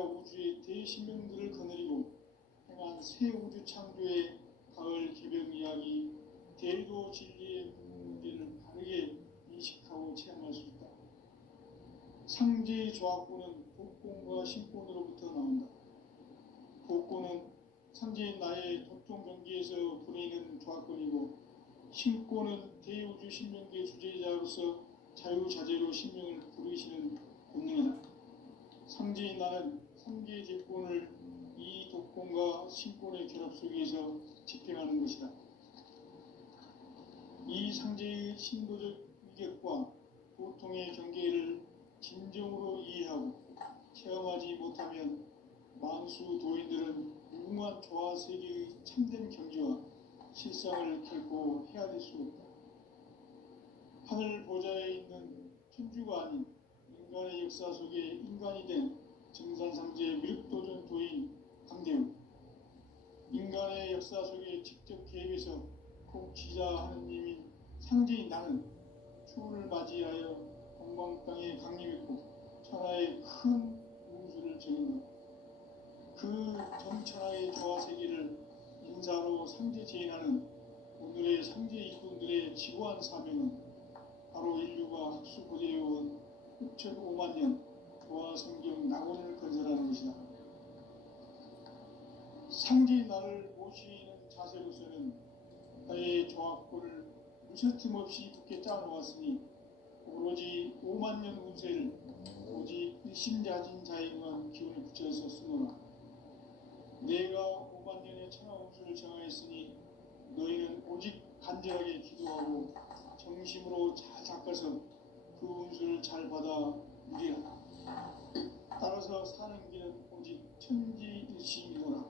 천지와 우주의 대신명들을 거느리고 행한 새 우주 창조의 가을 개벽 이야기, 대도 진리의 문제를 바르게 인식하고 체험할 수 있다. 상제의 조합구는 복권과 신권으로부터 나온다. 복권은 상제인 나의 독종 경기에서 부리는 조합권이고, 신권은 대우주 신명계의 주제자로서 자유자재로 신명을 부르시는 본능이다. 상제인 나는 상계의 제권을 이 독권과 신권의 결합 속에서 집행하는 것이다. 이 상제의 신도적 위격과 고통의 경계를 진정으로 이해하고 체험하지 못하면 만수 도인들은 무궁한 조화 세계의 참된 경지와 실상을 결코 헤아릴 수 없다. 하늘 보좌에 있는 천주가 아닌 인간의 역사 속에 인간이 된 정산상제 미륵도전 도인 강대우, 인간의 역사 속에 직접 개입해서 통치자 하느님인 상제인 나는 추운을 맞이하여 동방 땅에 강림했고 천하의 큰 우주를 정인다. 그 전천하의 조화 세계를 인사로 상제 제인하는 오늘의 상제 이분들의 지구한 사명은 바로 인류가 학수 고대해온 6,500만 년 조화 성경 낙원을 건설하는 것이다. 상제인 나를 모시는 자세로서는 나의 조합권을 무쇠틈 없이 굳게 짜놓았으니 오로지 5만 년 운세를 오직 일심자진 자에게만 기운을 붙여서 쓰노라. 내가 5만 년의 천하 운수를 정하였으니 너희는 오직 간절하게 기도하고 정심으로 잘 닦아서 그 운수를 잘 받아 누리라. 따라서 사는 길은 오직 천지일심이노라.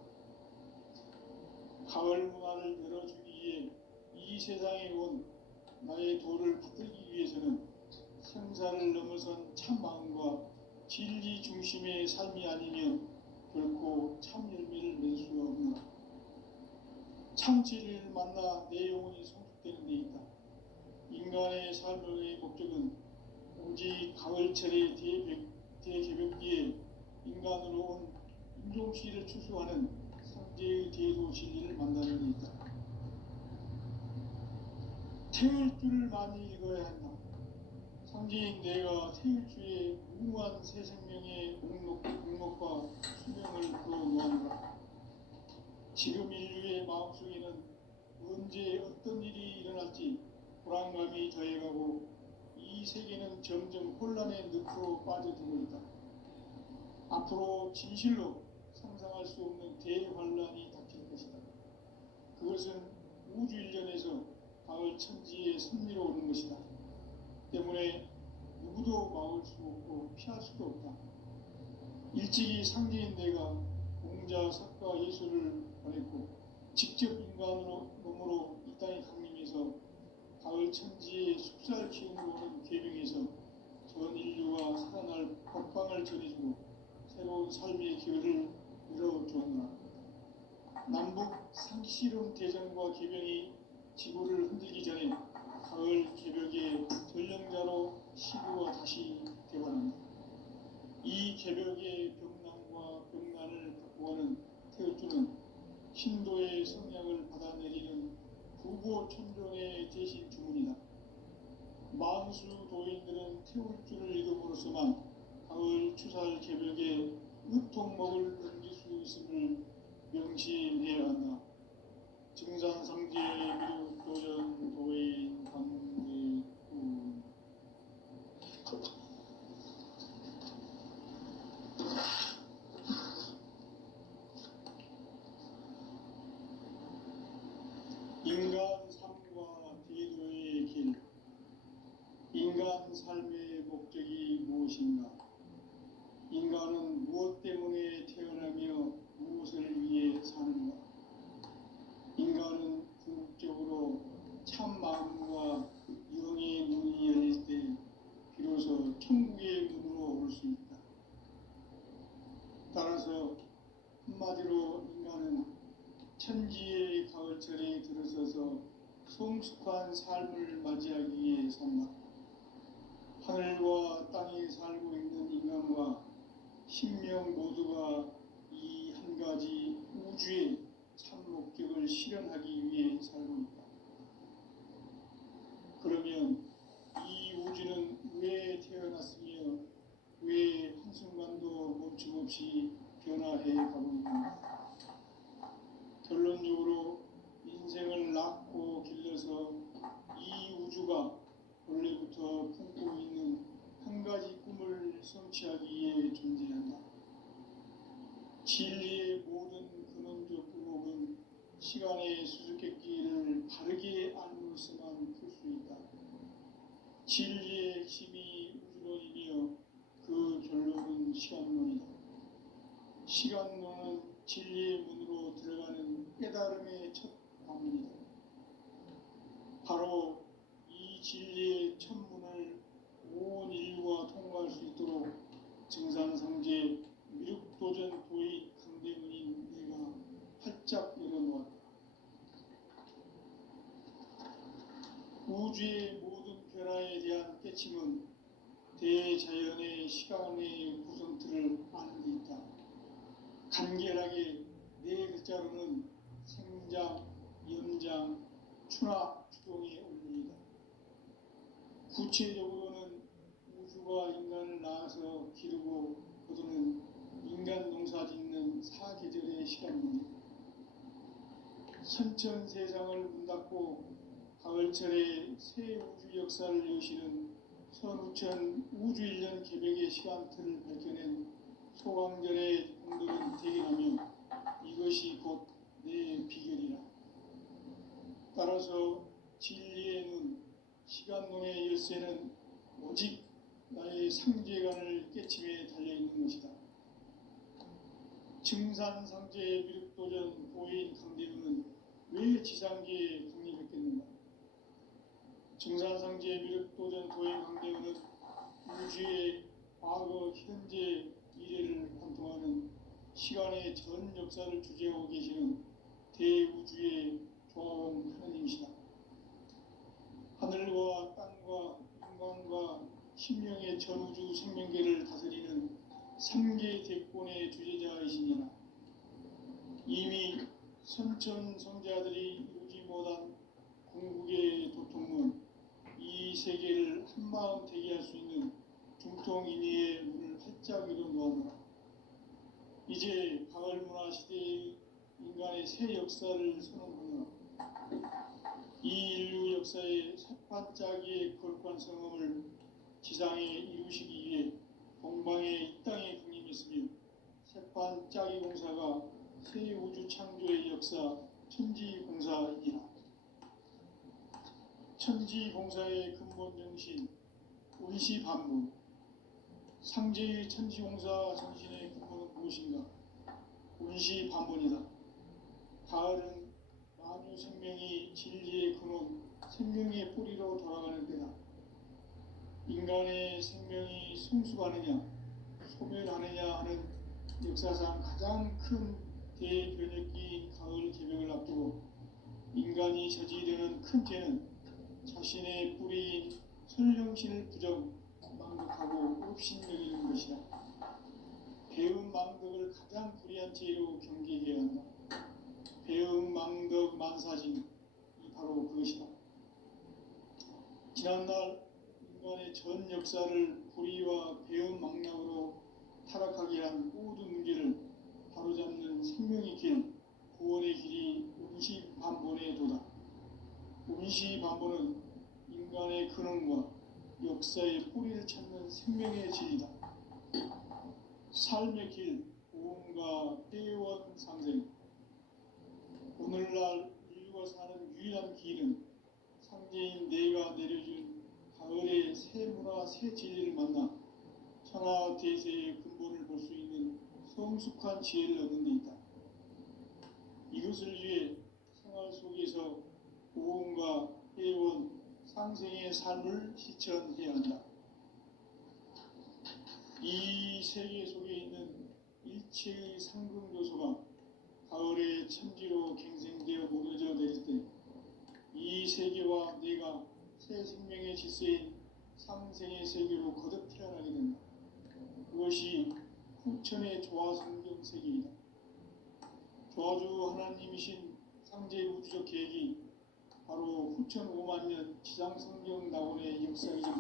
가을 문화를 열어주기 위해 이 세상에 온 나의 도를 받들기 위해서는 생사를 넘어선 참 마음과 진리 중심의 삶이 아니면 결코 참 열매를 맺을 수가 없노라. 참 진리를 만나 내 영혼이 성숙되는 데 있다. 인간의 삶의 목적은 오직 가을철의 대개벽기에 인간으로 온 인종시를 추수하는 상제의 대도 진리를 만나는 데 있다. 태일주를 많이 읽어야 한다. 상제인 내가 태일주의 무궁한 새 생명의 목록과 수명을 풀어놓았노라. 지금 인류의 마음속에는 언제 어떤 일이 일어날지 불안감이 더해가고 이 세계는 점점 혼란의 늪으로 빠져들고 있다. 앞으로 진실로 상상할 수 없는 대환란이 닥칠 것이다. 그것은 우주 일련에서 가을 천지의 선미로 오는 것이다. 때문에 누구도 막을 수 없고 피할 수도 없다. 일찍이 상제인 내가 공자, 석가, 예술을 보냈고 직접 인간으로 몸으로 이 땅에 강림해서 가을 천지의 숲살 기운으로 오는 계명에서 전 인류가 살아날 법방을 전해주고 새로운 삶의 기회를 열어주었노라. 남북 상시름 대전과 개병이 지구를 흔들기 전에 가을 개벽의 전령자로 시구가 다시 되어간다. 이 개벽의 병난과 병난을 바꾸어가는 태울주는 신도의 성향을 받아내리는 부보천종의 대신 주문이다. 만수 도인들은 태울주를 읽음으로써만 가을 추살 개벽에 으통먹을 넘길 수 있음을 명심해야 한다. 증산상제 미륵도전 도인 강대우. 인간 삶과 대도의 길. 인간 삶의 목적이 무엇인가? 인간은 무엇 때문에 태어나며 무엇을 위해 사는가? 인간은 궁극적으로 참 마음과 영의 문이 열릴 때 비로소 천국의 문으로 올 수 있다. 따라서 한마디로 인간은 천지의 가을철에 들어서서 성숙한 삶을 맞이하기 위해 산다. 하늘과 땅에 살고 있는 인간과 신명 모두가 이 한 가지 우주의 참 목적을 실현하기 위해 살고 있다. 그러면 이 우주는 왜 태어났으며 왜 한순간도 멈춤없이 변화해 가고 있는가? 결론적으로 인생을 낳고 길러서 이 우주가 원래부터 품고 있는 한 가지 꿈을 성취하기 위해 존재한다. 진리의 모든 근원적 의목은 시간의 수수께끼를 바르게 알므로서만 풀 수 있다. 진리의 핵심이 우주론이며 그 결론은 시간론이다. 시간론은 진리의 문으로 들어가는 깨달음의 첫 방문이다. 바로 이 진리의 첫 문을 온 인류가 통과할 수 있도록 증산상제 미륵도전 도의 강대문인 내가 활짝 열어놓았다. 우주의 모든 변화에 대한 깨침은 대자연의 시간의 구성틀을 아는 데 있다. 간결하게 네 글자로는 생장, 연장, 추나 추동의 원리이다. 구체적으로는 우주가 인간을 낳아서 기르고 거두는 인간 농사 짓는 사계절의 시간입니다. 선천세상을 문 닫고 가을철에 새 우주 역사를 여시는 선우천 우주일년 개백의 시간틀을 밝혀낸 소강전의 공들은 대견하며 이것이 곧 내 비결이라. 따라서 진리의 눈, 시간론의 열쇠는 오직 나의 상제관을 깨침에 달려있는 것이다. 증산상제의 미륵도전 보인 강대문은 왜 지상계에 강림했겠는가? 증산상제의 미륵도전 보인 강대문은 우주의 과거, 현재, 미래를 관통하는 시간의 전 역사를 주재하고 계시는 대우주의 조화원 하나님이시다. 하늘과 땅과 인간과 신명의 전우주 생명계를 다스리는 3개 대권의 주제자이시니라. 이미 선천성자들이 이루지 못한 궁극의 도통문, 이 세계를 한마음 되게 할 수 있는 중통인의의 문을 활짝 열어놓아노라. 이제 가을문화 시대의 인간의 새 역사를 선언하노라. 이 인류 역사의 첫 반짝이의 거룩한 성험을 지상에 이루시기 위해 동방의 이 땅에 강림했으며 새반짝이 공사가 새 우주 창조의 역사 천지공사이니라. 천지공사의 근본 정신 운시반문, 상제의 천지공사 정신의 근본은 무엇인가? 운시반문이다. 가을은 만유 생명이 진리의 근원, 생명의 뿌리로 돌아가는 때다. 인간의 생명이 성숙하느냐, 소멸하느냐 하는 역사상 가장 큰 대변혁기인 가을 개명을 앞두고 인간이 저지르는 큰 죄는 자신의 뿌리인 설령신을 부정, 망덕하고 업신여기는 것이다. 배음 망덕을 가장 불의한 죄로 경계해야 한다. 배음 망덕 만사진이 바로 그것이다. 지난날 인간의 전 역사를 불의와 배음 망락으로 타락하게 한 모든 문제를 바로잡는 생명의 길, 구원의 길이 운시반본의 도다. 운시반본은 인간의 근원과 역사의 뿌리를 찾는 생명의 진리다. 삶의 길, 고음과 회원 상생. 오늘날 인류가 사는 유일한 길은 상제인 내가 내려준 가을의 새 문화, 새 진리를 만나 천하 대세의 근본을 볼 수 있는 성숙한 지혜를 얻는 데 있다. 이것을 위해 생활 속에서 고음과 회원, 상생의 삶을 실천해야 한다. 이 세계 속에 있는 일체의 상승 요소가 가을의 천지로 갱생되어 무너져 내릴 때 이 세계와 내가 새 생명의 질서인 상생의 세계로 거듭 태어나게 된다. 그것이 후천의 조화성경 세계이다. 조화주 하나님이신 상제 우주적 계획이 바로 후천 5만 년 지상성경 낙원의 역사이다.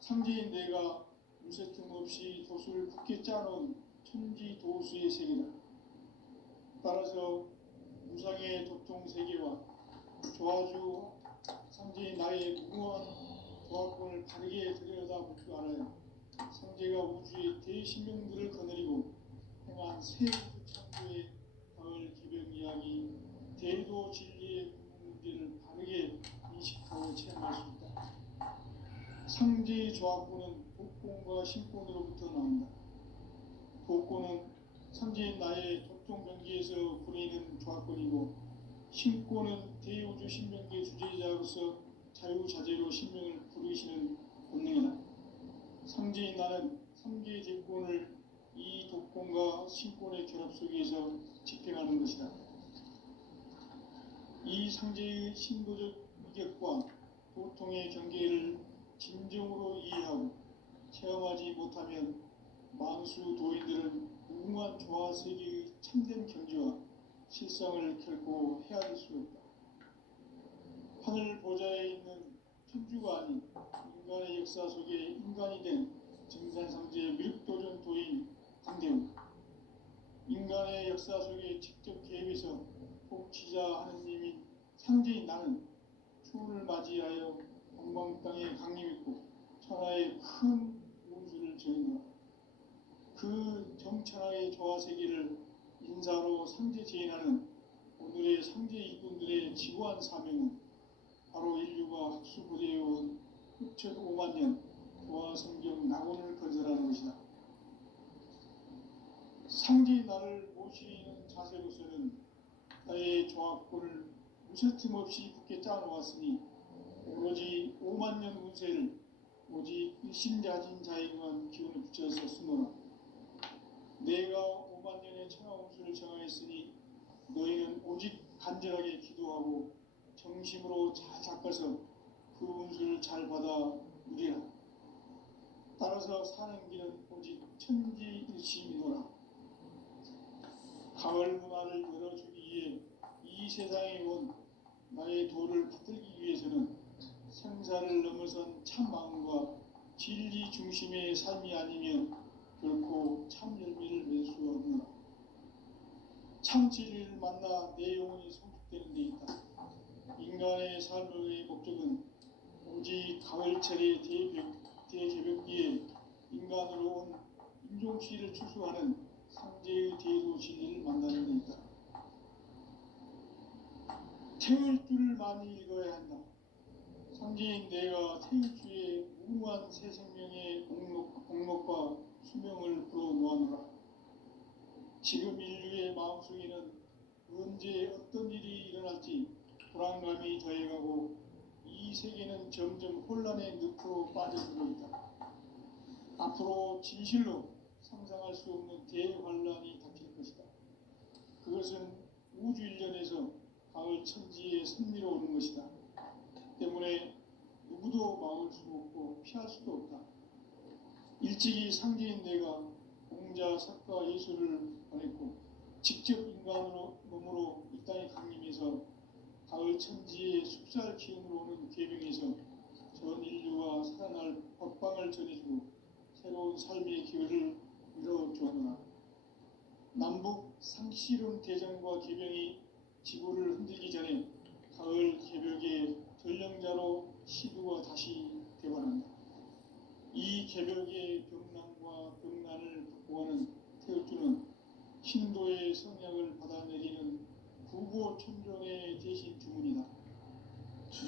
상제인 내가 무쇠 틈 없이 도수를 굳게 짜놓은 천지 도수의 세계다. 따라서 무상의 도통 세계와 조화주 상제인 나의 무모한 조화권을 바르게 들여다볼 줄 알아야 상제가 우주의 대신명들을 거느리고 행한 새 우주 창조의 가을 기병 이야기, 대도 진리의 문제를 바르게 인식하고 체험할 수 있다. 상제의 조화권은 독권과 신권으로부터 나온다. 독권은 상제인 나의 도통 경계에서 부리는 조화권이고, 신권은 대우주 신명계 주제자로서 자유자재로 신명을 부르시는 본능이다. 상제인 나는 3개의 제권을 이 독권과 신권의 결합 속에서 집행하는 것이다. 이 상제의 신도적 위격과 도통의 경계를 진정으로 이해하고 체험하지 못하면 만수 도인들은 무궁한 조화 세계의 참된 경지와 실상을 결코 헤아릴 수 없다. 하늘 보좌에 있는 천주가 아닌 인간의 역사 속에 인간이 된 증산상제의 미륵도전 도인 강대우, 인간의 역사 속에 직접 개입해서 복지자 하느님인 상제인 나는 추운을 맞이하여 동방 땅에 강림했고 천하의 큰 운수를 정했노라. 그 정천하의 조화 세계를 인사로 상제 제인하는 오늘의 상제 이꾼들의 지구한 사명은 바로 인류가 학수고대해온 후천 5만 년 조화 성경 낙원을 건설하는 것이다. 상제의 나를 모시는 자세로서는 나의 조화권을 무쇠틈 없이 굳게 짜놓았으니 오로지 5만 년 운세를 오직 일심자진 자에게만 기운을 붙여서 쓰노라. 내가 5만 년의 천하 운수를 정하였으니 너희는 오직 간절하게 기도하고 정심으로 잘 닦아서 그 운수를 잘 받아 누리라. 따라서 사는 길은 오직 천지일심이노라. 가을 문화를 열어주기 위해 이 세상에 온 나의 도를 붙들기 위해서는 생사를 넘어선 참 마음과 진리 중심의 삶이 아니면 결코 참 열매를 맺을 수 없노라. 참 진리를 만나 내 영혼이 성숙되는 데 있다. 인간의 삶의 목적은 오직 가을철의 대개벽기에 인간으로 온 인종씨를 추수하는 상제의 대도 진리를 만나는 데 있다. 태울 줄을 많이 읽어야 한다. 상제인 내가 태울 주의 무궁한 새 생명의 공록과 수명을 불어놓아노라. 지금 인류의 마음속에는 언제 어떤 일이 일어날지 불안감이 더해가고 이 세계는 점점 혼란의 늪으로 빠져들고 있다. 앞으로 진실로 상상할 수 없는 대환란이 닥칠 것이다. 그것은 우주 일련에서 가을 천지의 섭리로 오는 것이다. 때문에 누구도 막을 수 없고 피할 수도 없다. 일찍이 상제인 내가 공자, 석가, 예수를 보냈고 직접 인간으로 몸으로 이 땅에 강림해서 가을 천지의 숲살 기운으로 오는 계명에서 전 인류가 살아날 법방을 전해주고 새로운 삶의 기회를 이뤄주었노라. 남북 상씨름 대전과 계명이 지구를 흔들기 전에 가을 개벽의 전령자로 시두가 다시 되어난다. 이 개벽의 병난과 병난을 극복하는 태울주는 신도의 성약을 받아내리는 구고천종의 대신 주문이다.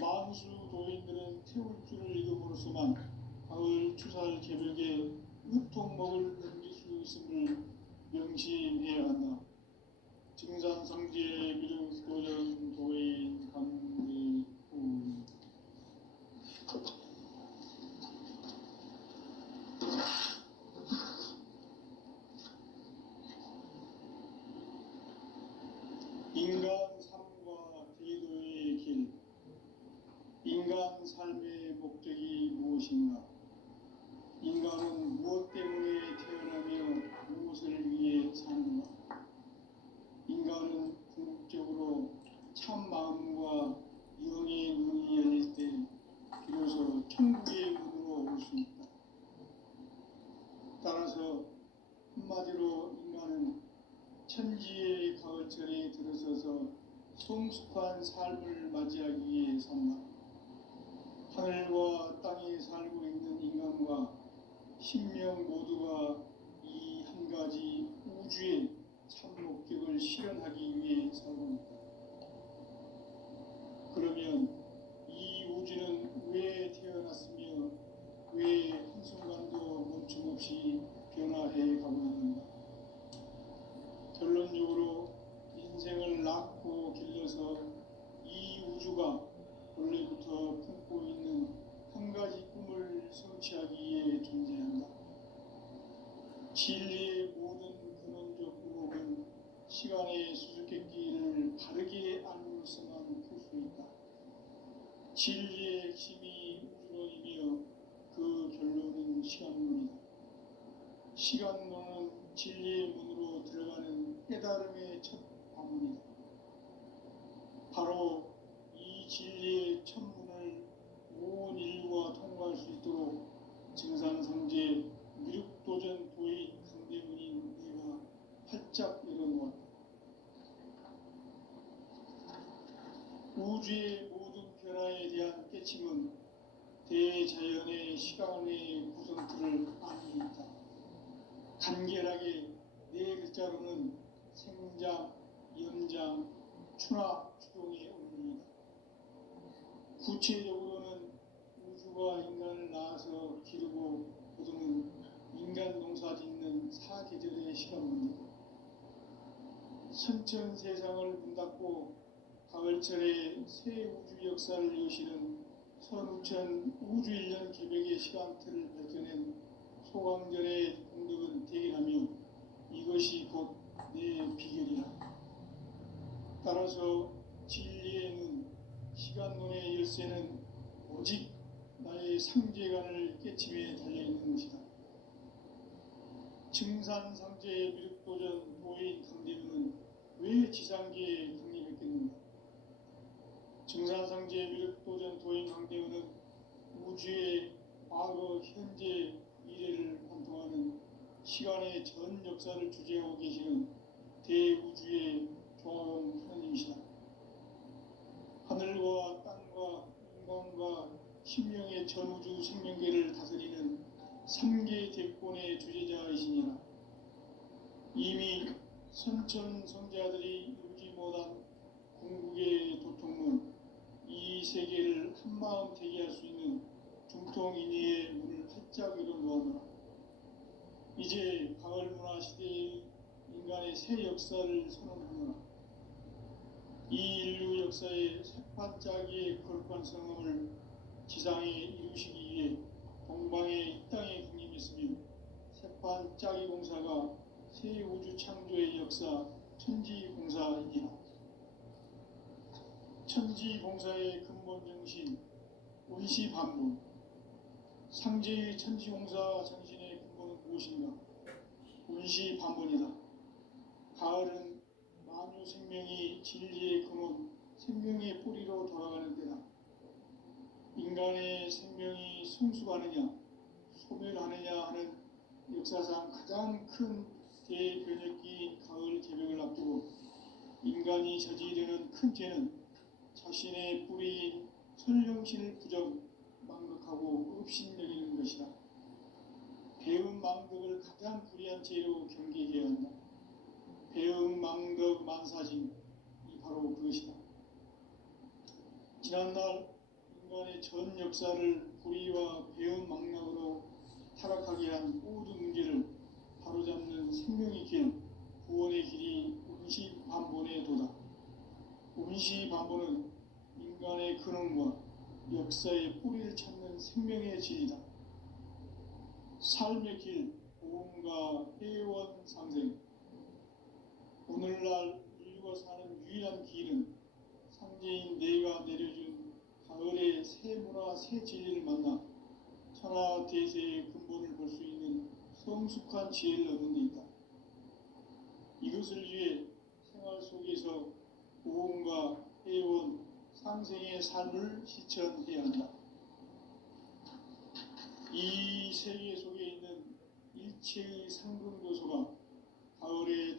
만수 도인들은 태울주를 읽음으로써만 가을 추살 개벽의 으통목을 넘길 수 있음을 명심해야 한다. 증산상제의 미륵도전 도인 강대우. 인간 삶과 대도의 길. 인간 삶의 목적이 무엇인가? 인간은 무엇 때문에 태어나 한마디로 인간은 천지의 가을철에 들어서서 성숙한 삶을 맞이하기 위해 산다. 하늘과 땅에 살고 있는 인간과 신명 모두가 이 한 가지 우주의 참 목적을 실현하기 위해 살고 있다. 그러면 이 우주는 왜 태어났으며 왜 한순간도 멈춤없이 변화해 가고 있는가? 결론적으로 인생을 낳고 길러서 이 우주가 원래부터 품고 있는 한 가지 꿈을 성취하기 위해 존재한다. 진리의 모든 근원적 의혹은 시간의 수수께끼를 바르게 알고서만 풀 수 있다. 진리의 핵심이 우주론이며 그 결론은 시간론이다. 시간론은 진리의 문으로 들어가는 깨달음의 첫 방문이다. 바로 이 진리의 첫 문을 온 인류가 통과할 수 있도록 증산상제 미륵도전 도의 강대문인 내가 활짝 열어놓았다. 우주의 모든 변화에 대한 깨침은 대자연의 시간의 구성틀을 아는 있다. 간결하게 네 글자로는 생장, 연장, 추나 추동의 원리이다. 구체적으로는 우주가 인간을 낳아서 기르고 거두는 인간 농사 짓는 사계절의 시간문이다. 선천 세상을 문닫고 가을철에 새 우주 역사를 여시는 선우천 우주일년 개백의 시간틀을 밝혀낸 소강전의 공덕은 대견하며 이것이 곧 내 비결이라. 따라서 진리에는 시간론의 열쇠는 오직 나의 상제관을 깨침에 달려있는 것이다. 증산상제의 미륵도전 도인 강대문은 왜 지상계에 강림했겠는가? 증산상제의 미륵도전 도인 강대문은 우주의 과거, 현재, 미래를 관통하는 시간의 전 역사를 주재하고 계시는 대우주의 조화원 하나님이시다. 하늘과 땅과 인간과 신명의 전우주 생명계를 다스리는 3개 대권의 주제자이시니라. 이미 선천 성자들이 이루지 못한 궁극의 도통문, 이 세계를 한마음 되게 할 수 있는 중통인의의 문을 활짝 열어놓았노라. 이제 가을 문화 시대의 인간의 새 역사를 선언하노라. 이 인류 역사의 새반짝이의 거룩한 성함을 지상에 이루시기 위해 동방의 이 땅에 강림했으며 새반짝이 공사가 새 우주 창조의 역사 천지공사이니라. 천지공사의 근본 정신 운시반분. 상제의 천지공사 정신의 근본은 무엇인가? 운시반분이다. 가을은 만유 생명이 진리의 근원, 생명의 뿌리로 돌아가는 때다. 인간의 생명이 성숙하느냐, 소멸하느냐 하는 역사상 가장 큰 대변혁기인 가을 개벽을 앞두고 인간이 저지르는 큰 죄는 자신의 뿌리인 선령신을 부정, 망각하고 업신여기는 것이다. 배은 망덕을 가장 불의한 죄로 경계해야 한다. 배은 망덕 만사징이 바로 그것이다. 지난날 인간의 전 역사를 불의와 배은 망락으로 타락하게 한 모든 문제를 바로잡는 생명의 길, 구원의 길이 운시반본의 도다. 운시반본은 인간의 근원과 역사의 뿌리를 찾는 생명의 진리다. 삶의 길, 보험과 회원 상생. 오늘날 인류가 사는 유일한 길은 상제인 내가 내려준 가을의 새 문화, 새 진리를 만나 천하 대세의 근본을 볼 수 있는 성숙한 지혜를 얻는 데 있다. 이것을 위해 생활 속에서 보험과 회원, 상생의 삶을 실천해야 한다. 이 세계 속에 있는 일체의 상금 요소가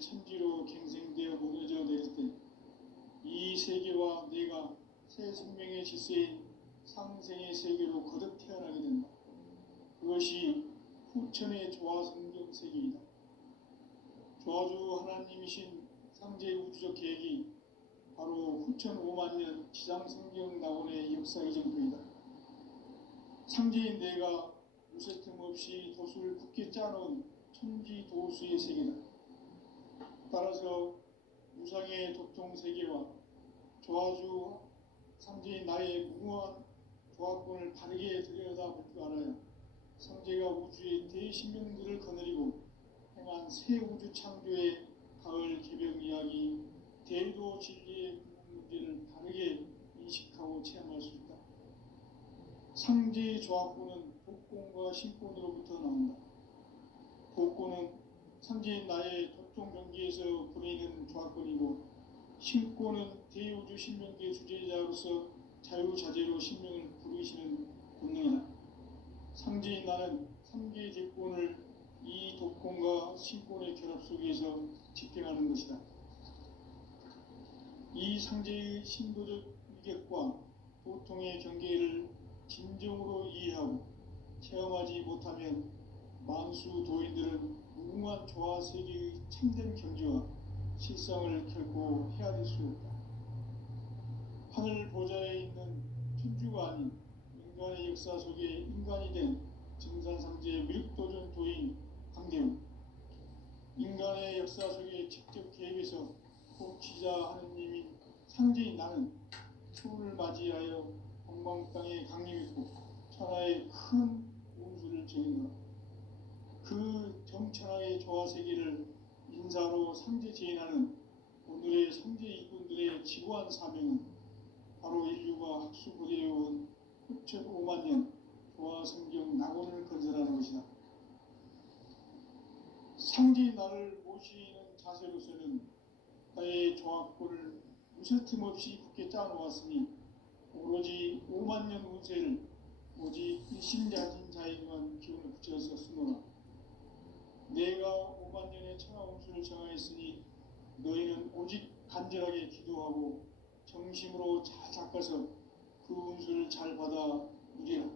천지로 갱생되어 무너져 내릴 때 이 세계와 내가 새 생명의 질서인 상생의 세계로 거듭 태어나게 된다. 그것이 후천의 조화성경 세계이다. 조화주 하나님이신 상제 우주적 계획이 바로 후천 5만 년 지상성경 낙원의 역사의 전부이다. 상제인 내가 무쇠 틈 없이 도수를 굳게 짜놓은 천지 도수의 세계다. 따라서 무상의 도통 세계와 조화주 상제인 나의 무궁한 조화권을 바르게 들여다볼 줄 알아야 상제가 우주의 대신명들을 거느리고 행한 새 우주 창조의 가을 개벽 이야기, 대도 진리의 문제를 바르게 인식하고 체험할 수 있다. 상제의 조화권은 복권과 신권으로부터 나온다. 복권은 상제인 나의 도통 경계에서 부리는 조화권이고, 신권은 대우주 신명계 주제자로서 자유자재로 신명을 부르시는 권능이다. 상제인 나는 3개의 제권을 이 독권과 신권의 결합 속에서 집행하는 것이다. 이 상제의 신도적 위격과 보통의 경계를 진정으로 이해하고 체험하지 못하면 만수 도인들은 무궁한 조화 세계의 참된 경지와 실상을 결코 헤아릴 수 없다. 하늘 보좌에 있는 천주가 아닌 인간의 역사 속에 인간이 된 증산상제의 미륵도전 도인 강대우, 인간의 역사 속에 직접 개입해서 통치자 하느님인 상제인 나는 초를 맞이하여 동방 땅에 강림했고 천하의 큰 운수를 정했노라. 그 정천하의 조화 세계를 인사로 상제 제인하는 오늘의 상제 이군들의 지구한 사명은 바로 인류가 학수고대해온 후천 5만 년 조화 성경 낙원을 건설하는 것이다. 상제인 나를 모시는 자세로서는 나의 조화권을 무쇠틈 없이 굳게 짜놓았으니 오로지 5만 년 운세를 오직 일심자진 자에게만 기운을 붙여서 쓰노라. 내가 5만 년의 천하 운수를 정하였으니 너희는 오직 간절하게 기도하고 정심으로 잘 닦아서 그 운수를 잘 받아 누리라.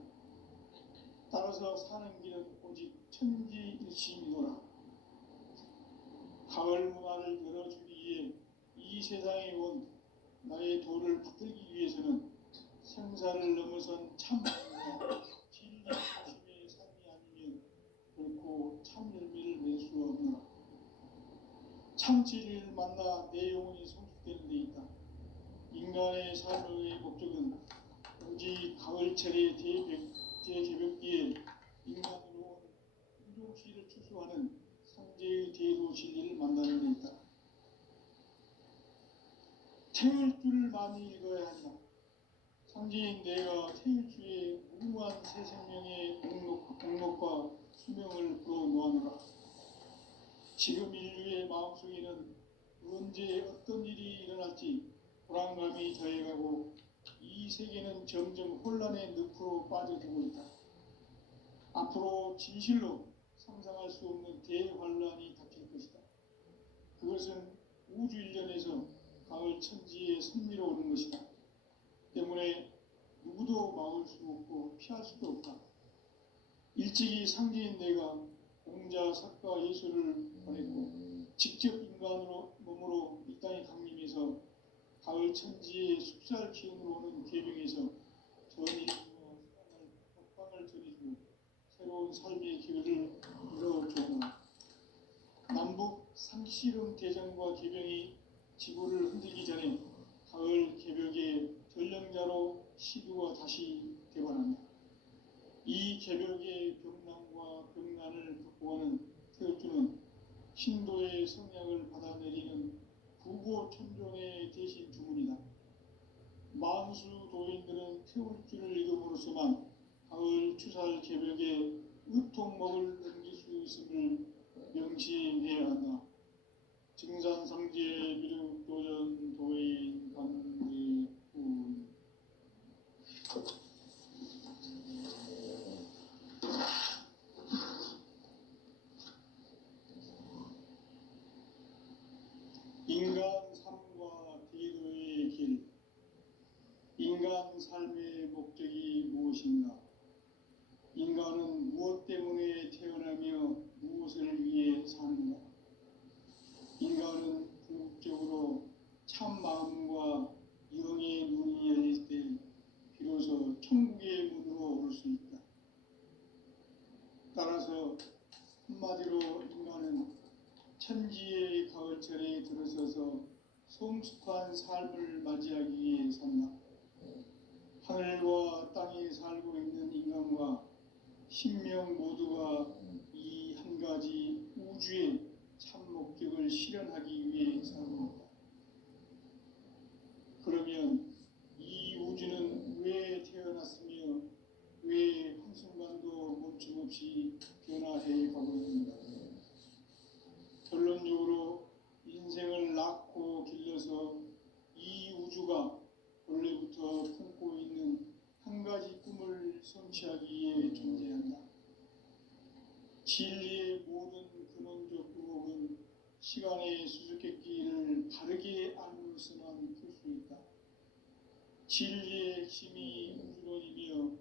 따라서 사는 길은 오직 천지일심이노라. 가을 문화를 열어주기 위해 이 세상에 온 나의 도를 붙들기 위해서는 생사를 넘어선 참마음과 진리 중심의 삶이 아니면 결코 참 열매를 낼 수 없노라. 참 진리를 만나 내 영혼이 성숙되는 데 있다. 인간의 삶의 목적은 오직 가을철의 대개벽기에 인간으로 온 인종시를 추수하는 상제의 대도 진리를 만나는 데 있다. 태일주를 많이 읽어야 한다. 상제인 내가 태일주의 무궁한 새 생명의 목록과 수명을 불어놓아노라. 지금 인류의 마음속에는 언제 어떤 일이 일어날지 불안감이 더해가고 이 세계는 점점 혼란의 늪으로 빠져들고 있다. 앞으로 진실로 상상할 수 없는 대환란이 닥칠 것이다. 그것은 우주 일련에서 가을 천지에 선미로 오는 것이다. 때문에 누구도 막을 수 없고 피할 수도 없다. 일찍이 상제인 내가 공자, 석가, 예수를 보냈고 직접 인간으로 몸으로 이 땅에 강림해서 가을 천지의 숲살 기운으로 오는 계명에서 전인과 법방을 전해주고 새로운 삶의 기회를 열어주노라. 남북 상씨름 대전과 계병이 지구를 흔들기 전에 가을 개벽의 전령자로 시두가 다시 되관한다. 이 개벽의 병난과 병난을 극복하는 태울주는 신도의 성약을 받아내리는 부고천종의 대신 주문이다. 만수 도인들은 태울주를 읽음으로써만 가을 추살 개벽에 의통목을 넘길 수 있음을 명시해야 한다. 증산상제 미륵도전 도인 강제훈 인간 삶과 대도의 길, 인간 삶의 목적이 무엇인가? 인간은 무엇 때문에 태어나며 무엇을 위해 사는가? 인간은 궁극적으로 참 마음과 영의 문이 열릴 때 비로소 천국의 문으로 올 수 있다. 따라서 한마디로 인간은 천지의 가을철에 들어서서 성숙한 삶을 맞이하기 위해 산다. 하늘과 땅에 살고 있는 인간과 신명 모두가 이 한 가지 우주의 참 목적을 실현하기 위해 살고 있다. 그러면 이 우주는 왜 태어났으며 왜 한순간도 멈춤없이 변화해 가고 있는가? 결론적으로 인생을 낳고 길러서 이 우주가 원래부터 품고 있는 한 가지 꿈을 성취하기 위해 존재한다. 진리의 모든 근원적 의혹은 시간의 수수께끼를 바르게 알므로서만 풀 수 있다. 진리의 핵심이 우주론이며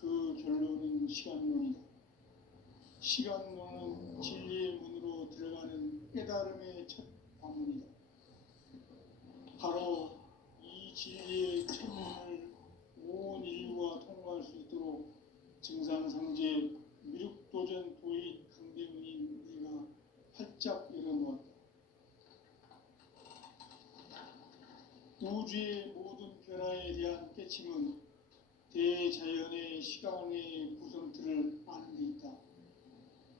그 결론은 시간론이다. 시간론은 진리의 문으로 들어가는 깨달음의 첫 관문이다. 바로 이 진리의 첫 문을 온 인류가 통과할 수 있도록 증산상제 미륵도전 도인 강대문인 내가 활짝 열어놓았다. 우주의 모든 변화에 대한 깨침은 대자연의 시간의 구성틀을 아는 데 있다.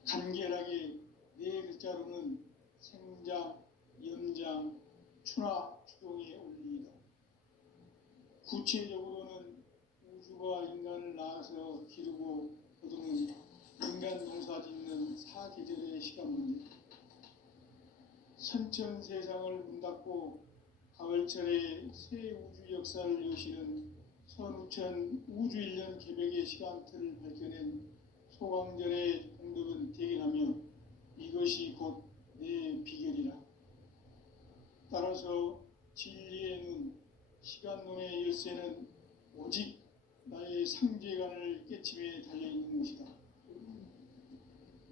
간결하게 네 글자로는 생장, 연장, 추나 추동의 원리이다. 구체적으로는 우주가 인간을 낳아서 기르고 거두는 인간 농사 짓는 사계절의 시간 문제. 선천세상을 문 닫고 가을철에 새 우주 역사를 여시는 선우천 우주일년 개벽의 시간틀을 밝혀낸 소강절의 공덕은 대견하며 이것이 곧 내 비결이라. 따라서 진리의 눈, 시간론의 열쇠는 오직 나의 상제관을 깨침에 달려있는 것이다.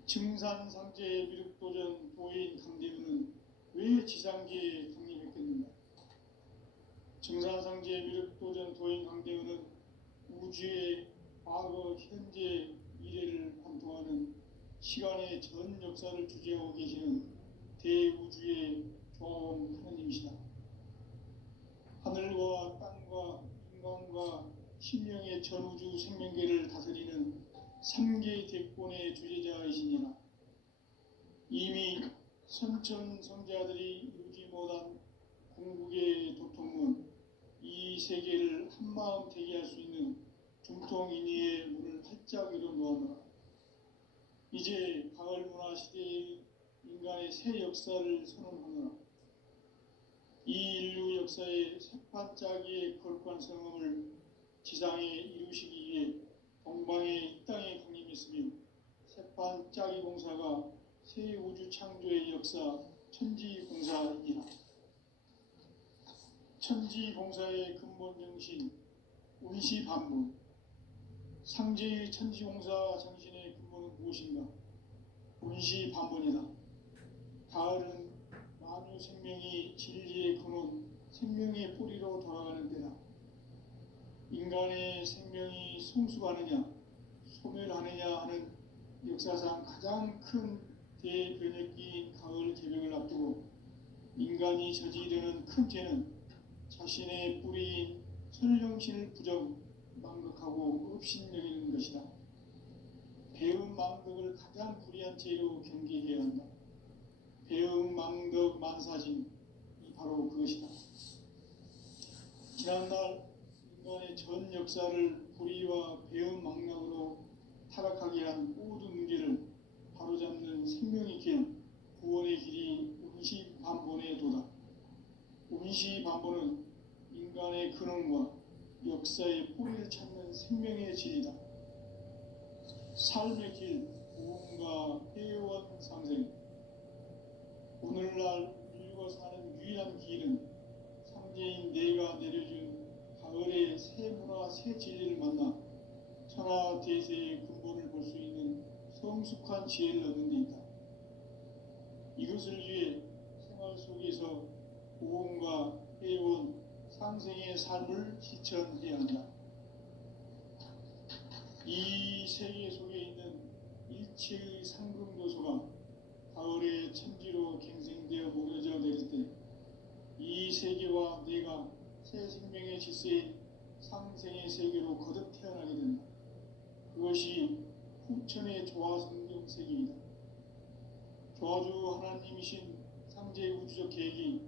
증산상제 미륵도전 도인 강대문은 왜 지상계에 강림했겠는가? 증산상제 미륵도전 도인 강대문은 우주의 과거, 현재, 미래를 관통하는 시간의 전 역사를 주재하고 계시는 대우주의 조화원 하느님이시다. 하늘과 땅과 인간과 신명의 전우주 생명계를 다스리는 3개 대권의 주제자이시니라. 이미 선천성자들이 이루지 못한 궁극의 도통문, 이 세계를 한마음 되게 할 수 있는 중통인의의 문을 활짝 열어놓았노라. 이제 가을 문화 시대의 인간의 새 역사를 선언하노라. 이 인류 역사의 새반짝이의 거룩한 성음을 지상에 이루시기 위해 동방의 이 땅에 강림했으며 새반짝이 공사가 새 우주 창조의 역사 천지봉사이니라. 천지봉사의 근본 정신 운시반문. 상제의 천지봉사 정신의 근본은 무엇인가? 운시반문이다. 가을은 만유 생명이 진리의 근원, 생명의 뿌리로 돌아가는 때다. 인간의 생명이 성숙하느냐, 소멸하느냐 하는 역사상 가장 큰 대변혁기인 가을 개벽을 앞두고 인간이 저지르는 큰 죄는 자신의 뿌리인 설령신을 망각하고 업신여기는 것이다. 배음 망덕을 가장 불의한 죄로 경계해야 한다. 배음 망덕 만사진, 이 바로 그것이다. 지난날 인간의 전 역사를 불의와 배음 망락으로 타락하게 한 모든 문제를 바로잡는 생명의 길, 구원의 길이 운시반본의 도다. 운시반본은 인간의 근원과 역사의 뿌리를 찾는 생명의 질이다. 삶의 길, 구원과 회원 상생. 오늘날 인류가 사는 유일한 길은 상제인 내가 내려준 가을의 새 문화 새 진리를 만나 천하 대세의 근본을 볼 수 있는 성숙한 지혜를 얻는 데 있다. 이것을 위해 생활 속에서 고온과 해온 상생의 삶을 실천해야 한다. 이 세계 속에 있는 일체의 상금도소가 가을의 천지로 갱생되어 무너져 내릴 때 이 세계와 내가 새 생명의 질서의 상생의 세계로 거듭 태어나게 된다. 그것이 후천의 조화성경 세계이다. 조화주 하나님이신 상제 우주적 계획이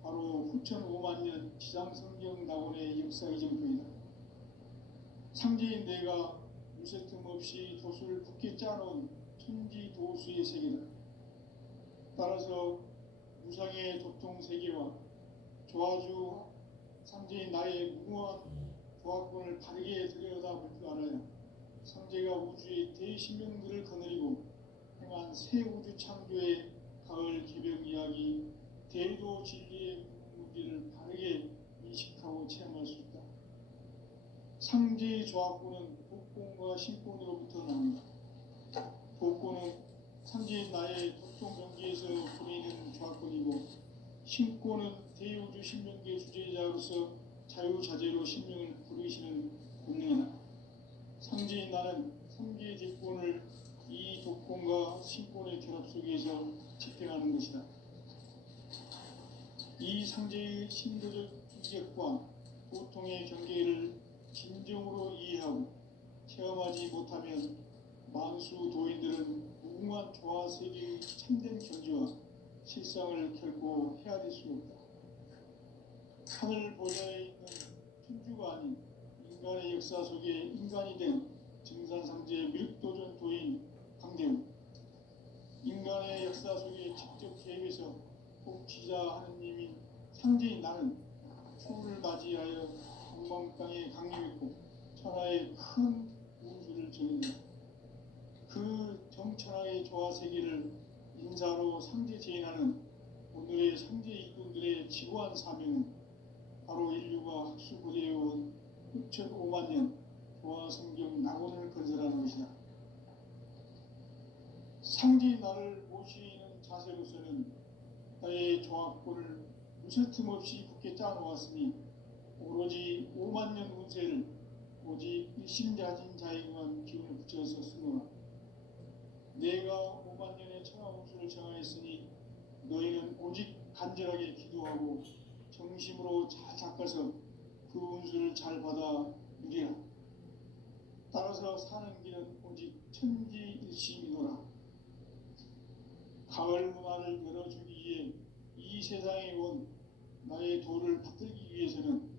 바로 후천 5만 년 지상성경 낙원의 역사의 전부이다. 상제인 내가 무쇠틈 없이 돛을 굳게 짜놓은 천지 도수의 세계다. 따라서 무상의 도통 세계와 조화주 상제인 나의 무궁한 조화권을 바르게 들여다볼 줄 알아야 상제가 우주의 대신명들을 거느리고 행한 새 우주 창조의 가을 개벽 이야기 대도 진리의 문제를 바르게 인식하고 체험할 수 있다. 상제의 조화권은 복권과 신권으로부터 나온다. 복권은 상제인 나의 도통 경계에서 보내는 조화권이고, 신권은 대우주 신명계 주제자로서 자유자재로 신명을 부르시는 본능이다. 상제인 나는 3개의 대권을 이 독권과 신권의 결합 속에서 집행하는 것이다. 이 상제의 신도적 주객과 보통의 경계를 진정으로 이해하고 체험하지 못하면 만수 도인들은 무궁한 조화 세계의 참된 경지와 실상을 결코 헤아릴 수 없다. 하늘 보좌에 있는 천주가 아닌 인간의 역사 속에 인간이 된 증산상제 밀도전 도인 강대우, 인간의 역사 속에 직접 개입해서 통치자 하느님인 상제인 나는 추후를 맞이하여 동방땅에 강림했고 천하의 큰 우주를 정의한다. 그 정천하의 조화 세계를 인사로 상제 제인하는 오늘의 상제 일꾼들의 지고한 사명은 바로 인류가 학수고대해온 6,5만 년 조화 성경 낙원을 건설하는 것이다. 상제인 나를 모시는 자세로서는 나의 조화권을 무쇠틈 없이 굳게 짜놓았으니 오로지 5만 년 운세를 오직 일심자진 자에게만 기운을 붙여서 쓰노라. 내가 5만 년의 천하 운수를 정하였으니 너희는 오직 간절하게 기도하고 정심으로 잘 닦아서 그 운수를 잘 받아 누리라. 따라서 사는 길은 오직 천지일심이노라. 가을 문화를 열어주기 위해 이 세상에 온 나의 도를 받들기 위해서는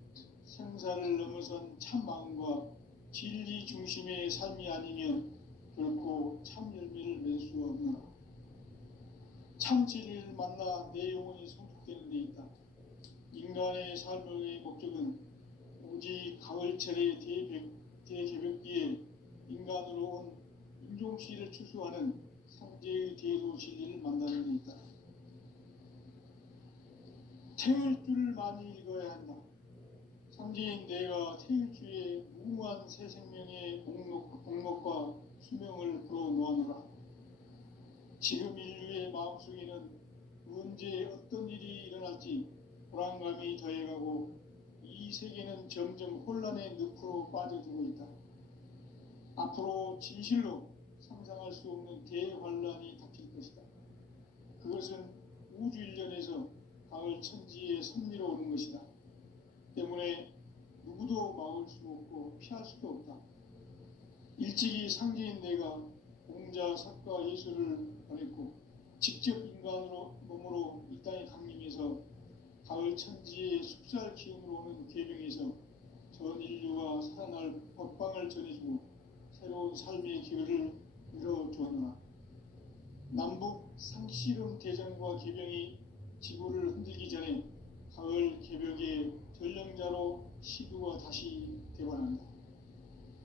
생사를 넘어선 참 마음과 진리 중심의 삶이 아니면 결코 참 열매를 맺을 수 없노라. 참 진리를 만나 내 영혼이 성숙되는 데 있다. 인간의 삶의 목적은 오직 가을철의 대개벽기에 인간으로 온 인종시를 추수하는 상제의 대도 진리를 만나는 데 있다. 태일주를 많이 읽어야 한다. 상제인 내가 태일주의 무궁한 새 생명의 목록과 수명을 불어놓아노라. 지금 인류의 마음속에는 언제 어떤 일이 일어날지 불안감이 더해가고 이 세계는 점점 혼란의 늪으로 빠져들고 있다. 앞으로 진실로 상상할 수 없는 대환란이 닥칠 것이다. 그것은 우주 일련에서 가을 천지에 섭리로 오는 것이다. 때문에 누구도 막을 수 없고 피할 수도 없다. 일찍이 상제인 내가 공자, 석가, 예수를 보냈고 직접 인간으로 몸으로 이 땅에 강림해서 가을 천지의 숲살 기운으로 오는 계병에서 전 인류가 살아날 법방을 전해주고 새로운 삶의 기회를 열어주었노라. 남북 상씨름 대전과 계병이 지구를 흔들기 전에 가을 개벽의 전령자로 시두가 다시 되관한다.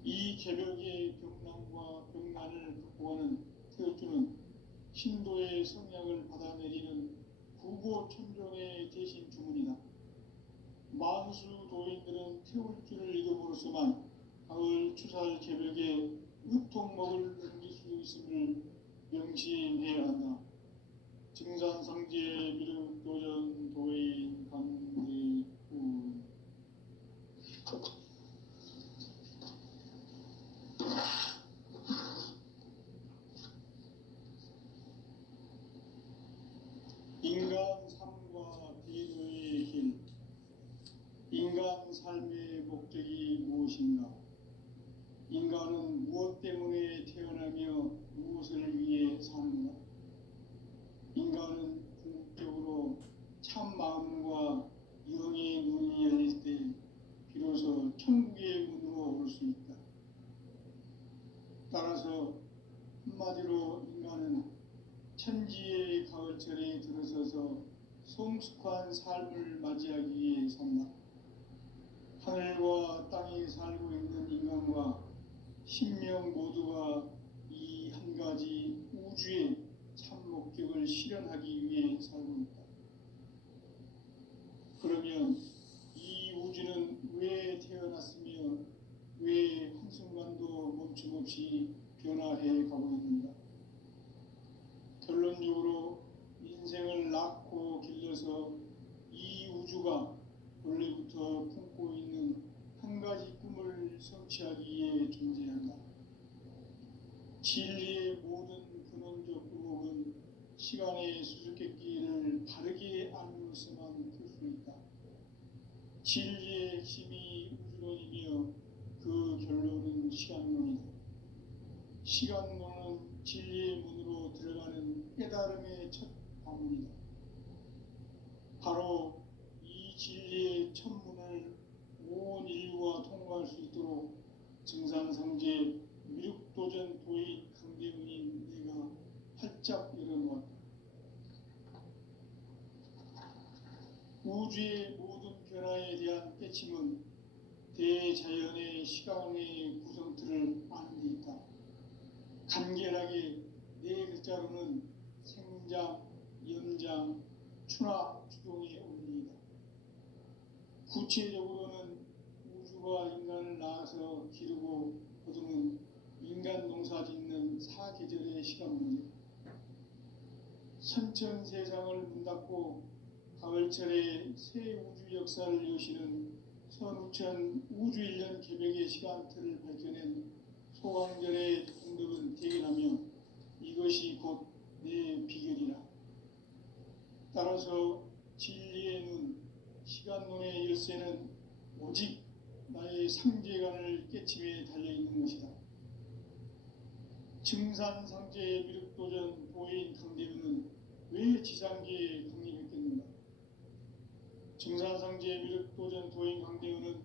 이 개벽의 병난과 병난을 극복하는 태엽주는 신도의 성약을 받아내리는 구고 천존의 대신 태울 줄을 이름으로서만 가을 추살 개벽에 으통먹을 넘길 수 있음을 명심해야 한다. 증산상제 미륵도전 도인 강대훈. 인간 삶과 비노의 길. 인간 삶의 목적이 무엇인가? 인간은 무엇 때문에 태어나며 무엇을 위해 사는가? 인간은 궁극적으로 참 마음과 영의 문이 열릴 때 비로소 천국의 문으로 올 수 있다. 따라서 한마디로 인간은 천지의 가을철에 들어서서 성숙한 삶을 맞이하기 위해 산다. 하늘과 땅에 살고 있는 인간과 신명 모두가 이 한 가지 우주의 참 목적을 실현하기 위해 살고 있다. 그러면 이 우주는 왜 태어났으며 왜 한순간도 멈춤없이 변화해 가고 있는가? 결론적으로 인생을 낳고 길러서 이 우주가 원래부터 품고 있는 한 가지 꿈을 성취하기 위해 존재한다. 진리의 모든 근원적 구목은 시간의 수수께끼를 바르게 알므로서만 풀 수 있다. 진리의 핵심이 우주론이며 그 결론은 시간론이다. 시간론은 진리의 문으로 들어가는 깨달음의 첫 방문이다. 바로 이 진리의 첫 문을 온 인류가 통과할 수 있도록 증산상제 미륵도전 도인 강대훈인 내가 활짝 열어놓았다. 우주의 모든 변화에 대한 깨침은 대자연의 시간의 구성틀을 아는 데 있다. 간결하게 네 글자로는 생장, 연장, 추나 추동의 원리이다. 구체적으로는 우주가 인간을 낳아서 기르고 거두는 인간 농사 짓는 사계절의 시간 문제. 선천세상을 문닫고 가을철에 새 우주 역사를 여시는 선우천 우주일년 개벽의 시간틀을 밝혀낸 소강절의 공덕은 대견하며 이것이 곧 내 비결이라. 따라서 진리의 눈, 시간론의 열쇠는 오직 나의 상제관을 깨침에 달려있는 것이다. 증산상제 미륵도전 도인 강대훈은 왜 지상계에 강림했겠는가? 증산상제 미륵도전 도인 강대훈은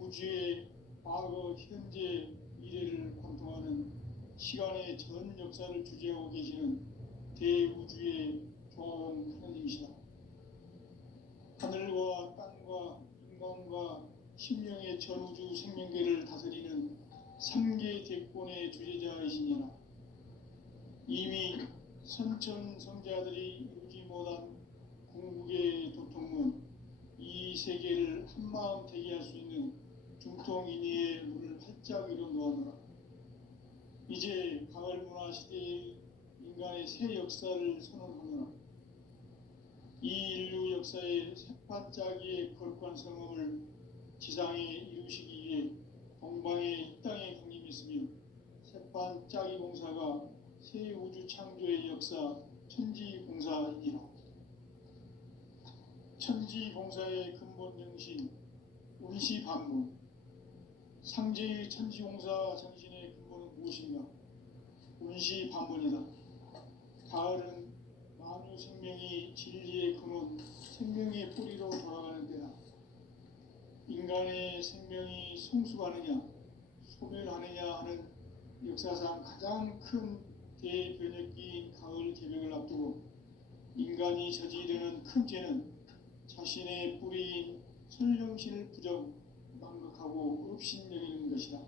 우주의 과거, 현재, 미래를 관통하는 시간의 전 역사를 주재하고 계시는 대우주의 조화원 하나님이시다. 하늘과 땅과 인간과 신명의 전우주 생명계를 다스리는 3개 대권의 주제자이시니라. 이미 선천성자들이 이루지 못한 궁극의 도통문, 이 세계를 한마음 되게 할 수 있는 중통인의의 문을 활짝 열어놓아노라. 이제 가을 문화 시대의 인간의 새 역사를 선언하노라. 이 인류 역사의 새판짜기의 거룩한 성험을 지상에 이루시기 위해 동방의 이 땅에 강림했으며 새판짜기 공사가 새 우주 창조의 역사 천지공사이니라. 천지공사의 근본 정신 운시반문. 상제의 천지공사 정신의 근본은 무엇인가? 운시반문이다. 가을은 만유 생명이 진리의 근원, 생명의 뿌리로 돌아가는 때다. 인간의 생명이 성숙하느냐, 소멸하느냐 하는 역사상 가장 큰 대변혁기인 가을 개벽을 앞두고 인간이 저지르는 큰 죄는 자신의 뿌리인 선령실 부정, 망각하고 업신 여기는 것이다.